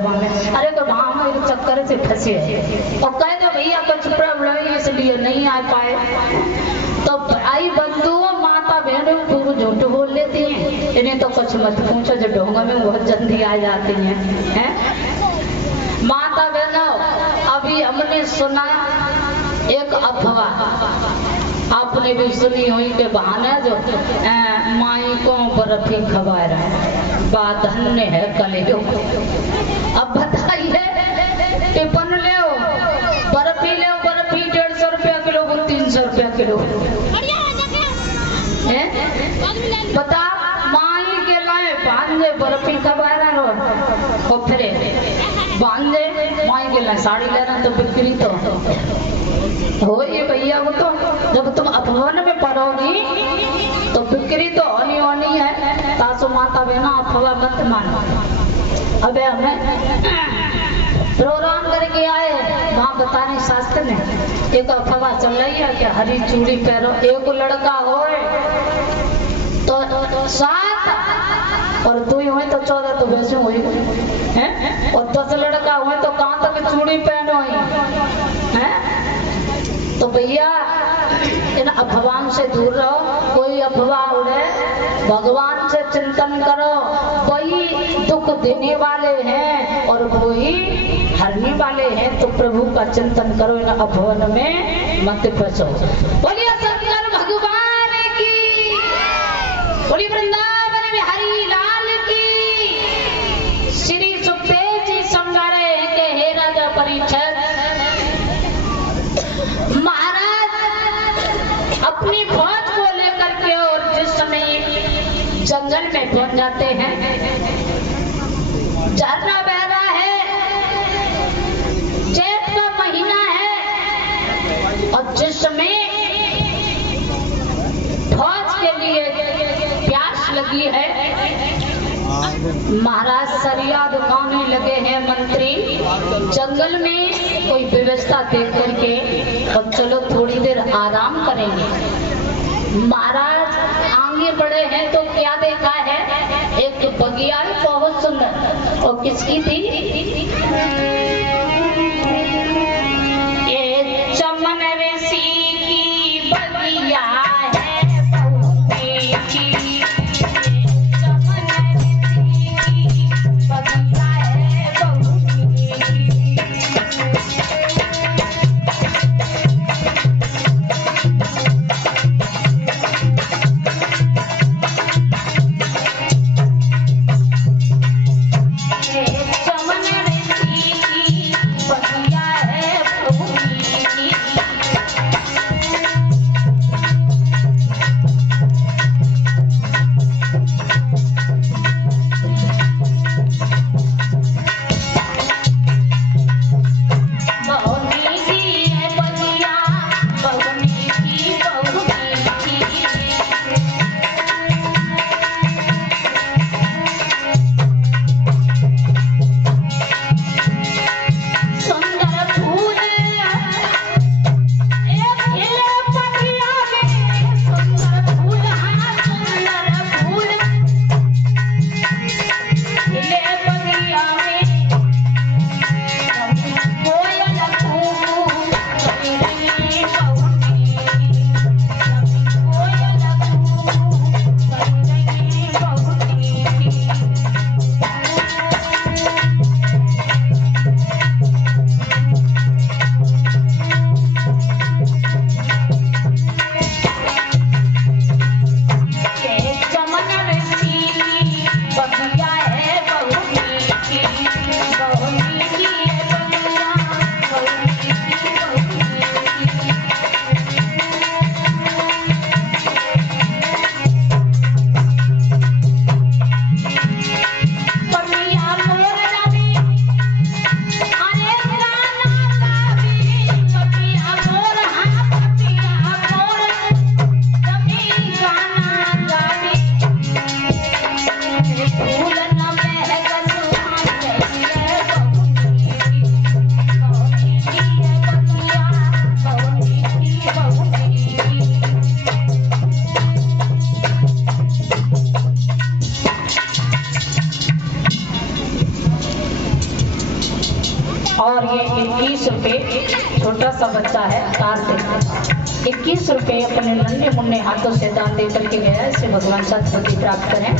में। अरे तो वहां में एक चक्कर से फंसे और कह दो भैया कुछ प्रॉब्लम इसलिए नहीं आ पाए। तो आई बंधु माता बहनों खूब झूठ बोल लेती हैं, इन्हें तो कुछ मत पूछो, जो ढोंगा में बहुत जल्दी आ जाती हैं। माता बहनों अभी हमने सुना एक अफवाह, आपने भी सुनी हुई के बहाने जो माई को बर्फी खवा रहा है, बात धन्य है कलयुग। अब बताइए टिफिन ले बर्फी ले, बर्फी 150 रुपया किलो, 300 रुपया किलो है। बता माई के लाए बांधे बर्फी खवा रहा और फिर बांधे माई के लाए साड़ी लेना तो बिक्री तो हो ये भैया। वो तो जब तुम अपमान में पड़ोगी तो बिक्री तो होनी होनी है। सासू माता बहना अफवाह मत मानो। अबे हमें प्रोग्राम करके आए, वहाँ बताने शास्त्र ने एक अफवाह चल रही है कि हरी चूड़ी पहनो, एक लड़का हो तो 7 और 2 हुए तो 14, तो वैसे हुई है, और 10 लड़का हुए तो कहाँ तक चूड़ी पहनो है। तो भैया इन अफवाह से दूर रहो, कोई अफवाह उड़े, भगवान से चिंतन करो, वही दुख देने वाले हैं और वही हरने वाले हैं। तो प्रभु का चिंतन करो, इन अफवाह में मत फंसो। बोलिए शंकर भगवान की, बोलिए वृंदावन में हरि लाल की। श्री सुखदेव जी समझा रहे हैं कि हे राजा परीक्षित, अपनी फौज को लेकर के और जिस समय जंगल में पहुंच जाते हैं, झरना बह रहा है, जेठ का महीना है, और जिस समय फौज के लिए प्यास लगी है, महाराज सरिया दुकाने लगे हैं मंत्री जंगल में कोई व्यवस्था देख करके, और चलो थोड़ी देर आराम करेंगे। महाराज आगे बढ़े हैं तो क्या देखा है, एक बगिया बहुत सुंदर, और किसकी थी, ये चमन ऋषि की बगिया है बहुत मीठी। चमन और ये 21 रुपए, छोटा सा बच्चा है कार्तिक, 21 रुपए अपने नन्हे मुन्ने हाथों से दान दे करके गया। इसे भगवान सद्बुद्धि प्राप्त करें।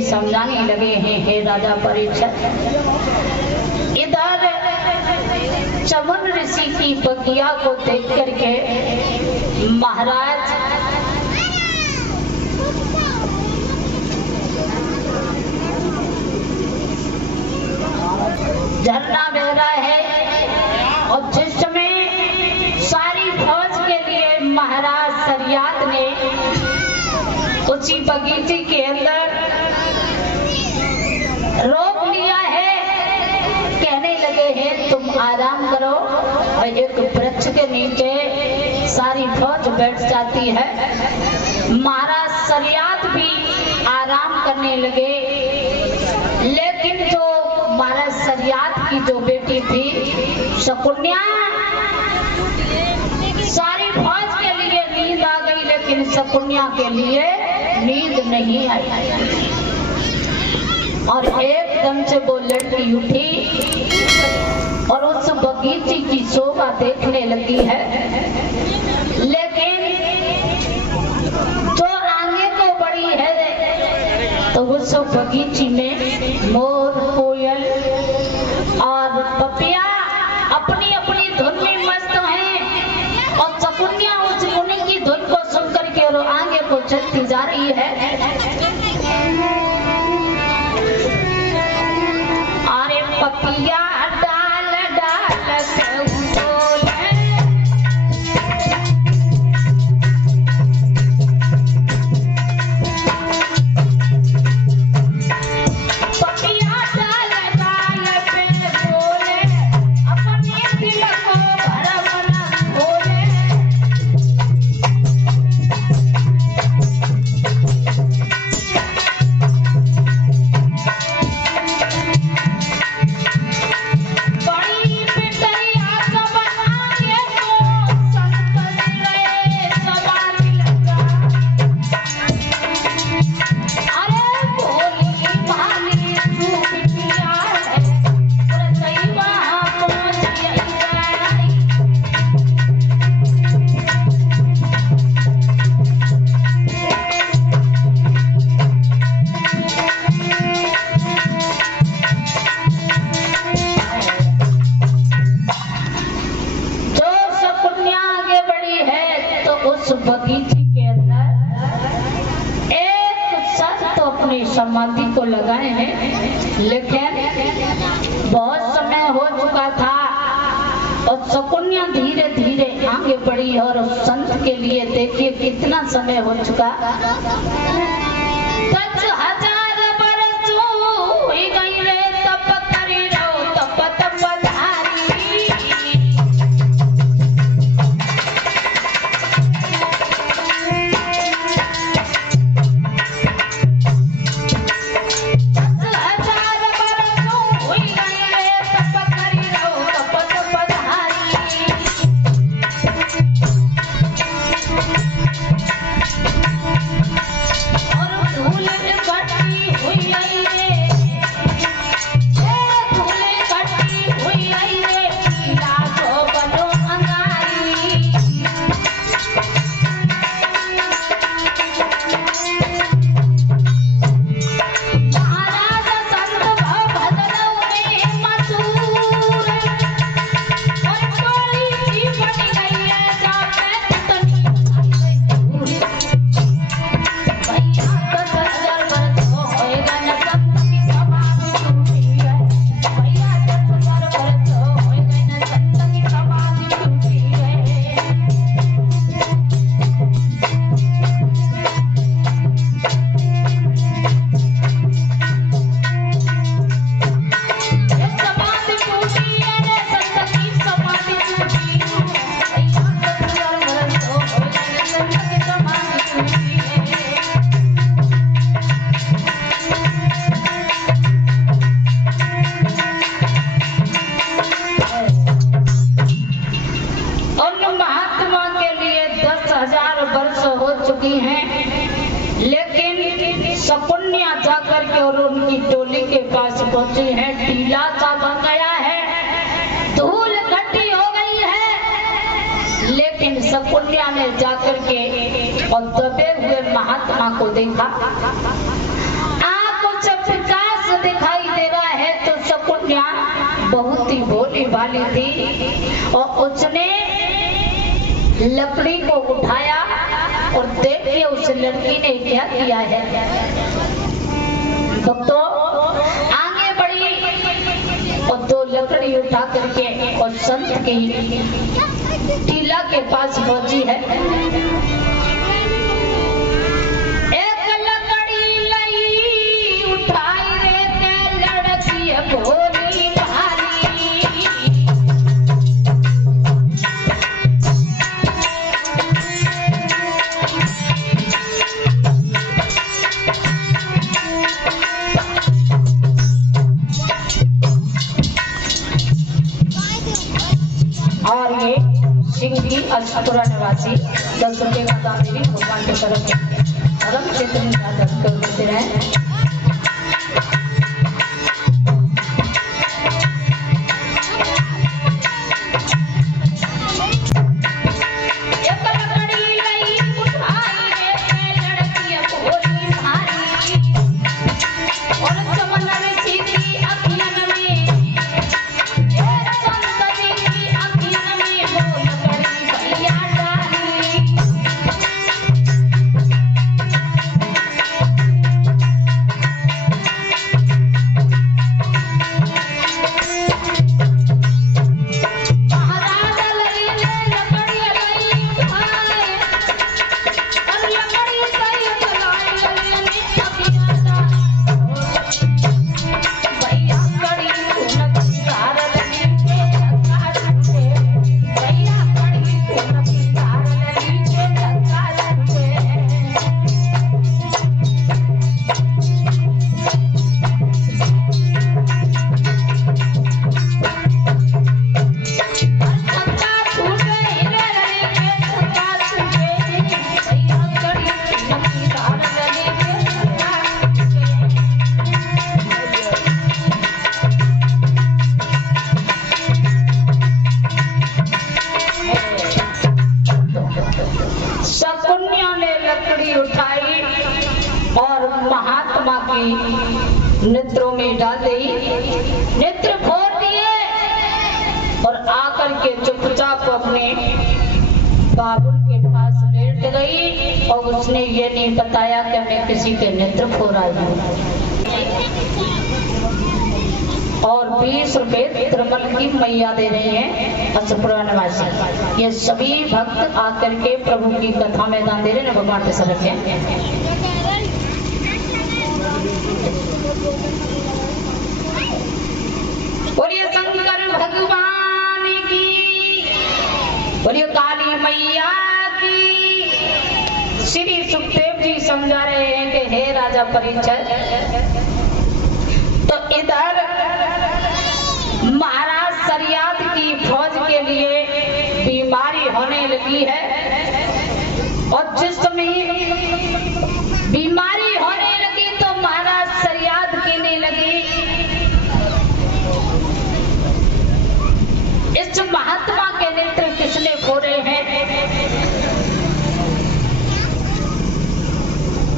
समझाने लगे हैं, हे राजा परीक्षित, इधर चमन ऋषि की बगिया को देख करके महाराज झरना बह रहा है और जिस समय सारी फौज के लिए महाराज सरियात ने उसी बगीचे के अंदर रोक लिया है, कहने लगे हैं तुम आराम करो। और एक वृक्ष के नीचे सारी फौज बैठ जाती है। महाराज सरियात भी आराम करने लगे, लेकिन जो महाराज सरियात की जो बेटी थी शकुन्या, सारी फौज के लिए नींद आ गई, लेकिन शकुन्या के लिए नींद नहीं आई। और एकदम से वो लड़की उठी और उस बगीचे की शोभा देखने लगी है, लेकिन जो आगे को बढ़ी है तो उस बगीचे में मोर, कोयल और पपिया अपनी अपनी धुन में मस्त हैं और शकुन्या उस मुनि की धुन को सुनकर के और आगे को चलती जा रही है। पपिया डाल डाल से बोले, पपिया डाल डाल पे बोले, अपने दिल को भरम न खोले। बगीचे के अंदर एक संत तो अपनी समाधि को लगाए हैं, लेकिन बहुत समय हो चुका था और शकुन्या धीरे धीरे आगे बढ़ी और उस संत के लिए देखिए कितना समय हो चुका। 10,000 बरस हुई गई रे तप करी रहो तप तप धारी। वर्ष हो चुकी हैं, लेकिन शकुनिया जाकर के और उनकी टोली के पास पहुंची है। टीला सा बन गया है, धूल इकट्ठी हो गई है, लेकिन शकुनिया ने जाकर के और दबे हुए महात्मा को देखा। आंखों से प्रकाश दिखाई दे रहा है, तो शकुनिया बहुत ही भोली भाली थी और उसने लकड़ी को उठाया और देखिए उस लड़की ने क्या किया है। तो आगे बढ़ी और दो लकड़ी उठा करके और संत की टीला के पास पहुंची है। एक लकड़ी लई उठाई रे के लड़की भोली भाली। और ये सिंगी अशपुरा निवासी 10 रुपये का दान देवी भगवान के तरफ धर्म क्षेत्र में करते रहे। नेत्रों में डाल दी, नेत्र फोड़ दिए और आकर के चुपचाप अपने बाबुल के पास लेट गई और उसने ये नहीं बताया कि मैं किसी के नेत्र फोड़ आई हूँ। और 20 रुपए त्रिमल की मैया दे रही है अशपुरा निवासी। ये सभी भक्त आकर के प्रभु की कथा में दान दे रहे हैं, भगवान के सरक है। बोलिए शंकर भगवान की, बोलिए काली मैया की। श्री सुखदेव जी समझा रहे हैं कि हे राजा परीक्षित, तो इधर महाराज शरियात की फौज के लिए बीमारी होने लगी है और जिस समय बीमारी होने लगी तो महाराज शरियात कहने लगी, इस महात्मा के नेत्र किसने फोड़े हैं?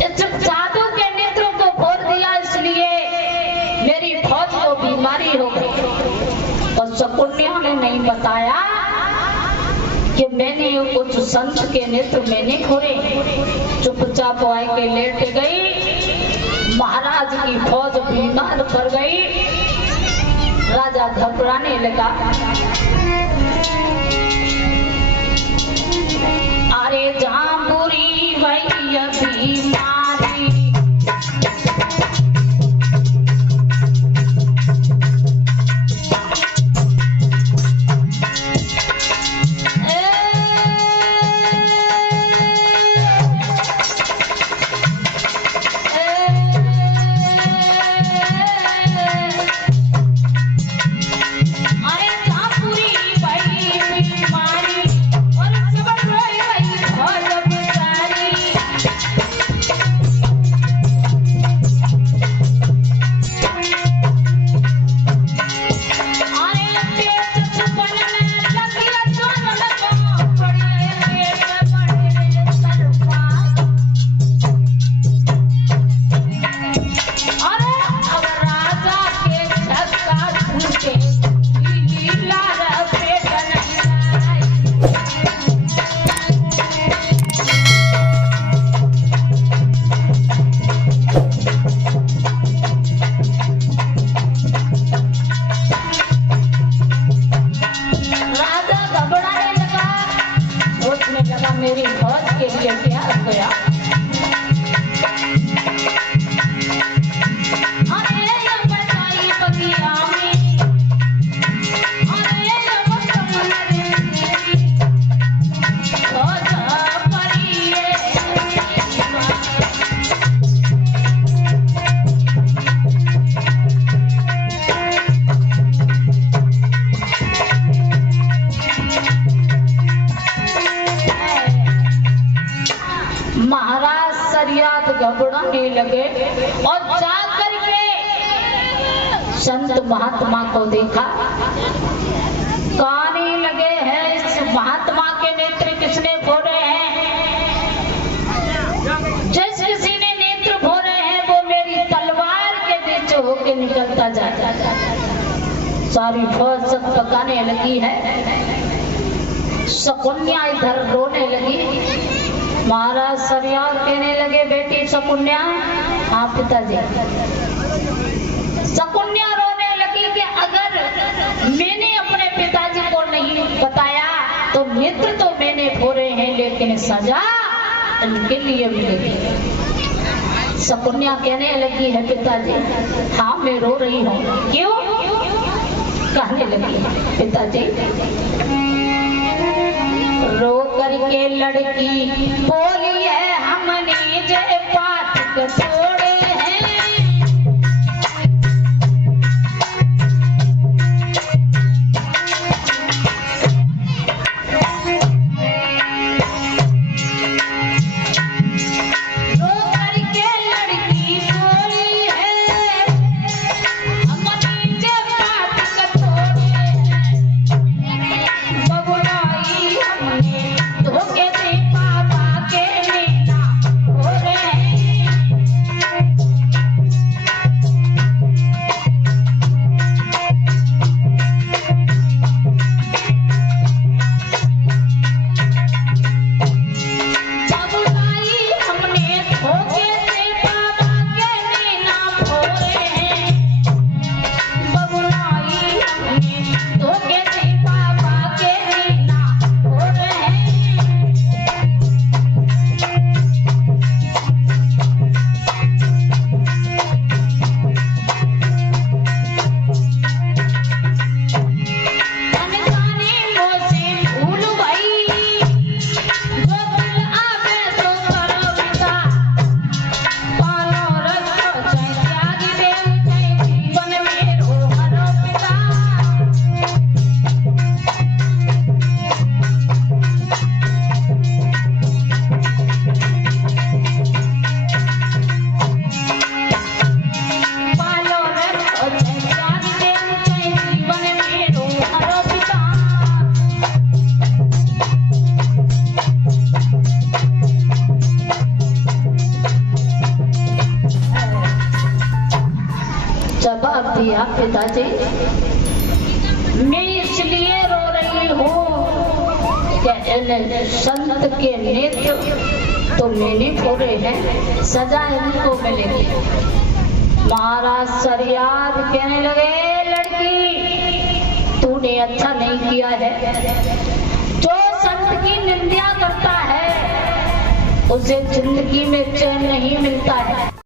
इस साधु के नेत्रों को फोड़ दिया, इसलिए मेरी फौज को बीमारी हो गई। और शकुनिया ने नहीं बताया कि मैंने उस संत के नेत्र मैंने फोड़े। चुपचाप आए के लेट गई, महाराज की फौज बीमार पड़ गई। राजा घबराने लगा, अरे जांबुरी भैया बीमारी, अरे जांबुरी के प्यार गया। महाराज सरियात घबराने लगे और जाकर के संत महात्मा को देखा। कहने लगे हैं इस महात्मा के नेत्र किसने फोड़े हैं? जिस किसी ने नेत्र फोड़े हैं वो मेरी तलवार के बीच होके निकलता जाता। सारी फौज सब पकाने लगी है। शकुन्या इधर रोने लगी। महाराज सरियार कहने लगे बेटी शकुन्या। हाँ पिताजी। शकुन्या रोने लगी कि अगर मैंने अपने पिताजी को नहीं बताया तो नेत्र तो मैंने फोड़े हैं लेकिन सजा इनके लिए मिलेगी। शकुन्या कहने लगी है पिताजी हाँ मैं रो रही हूँ। क्यों? कहने लगी पिताजी रो करके लड़की बोली है हमने जय पाठ छोड़े हैं। रो करके लड़की बोली है हमने जय पाठ छोड़े हैं। बबुलाई हमने धोखे से पापा के मीना हो रहे हैं। बबुलाई हमने धोखे से पापा के मीना हो रहे हैं। बबुलाई हमने धोखे से पापा के मीना हो रहे हैं। अनजाने मोसे भूल भई जो दिल आवे सो करो पिता। पालो रखो जय त्याग देव जय जीवन में रो हरो पिता। पालो रखो जय त्याग देव जय जीवन में रो हरो पिता। जवाब दिया पिताजी मैं इसलिए रो रही हूँ कि इन संत के नेत्र तो मैंने फोड़े हैं सजा इनको मिलेगी। महाराज सरियार कहने लगे लड़की तूने अच्छा नहीं किया है। जो संत की निंदा करता है उसे जिंदगी में चैन नहीं मिलता है।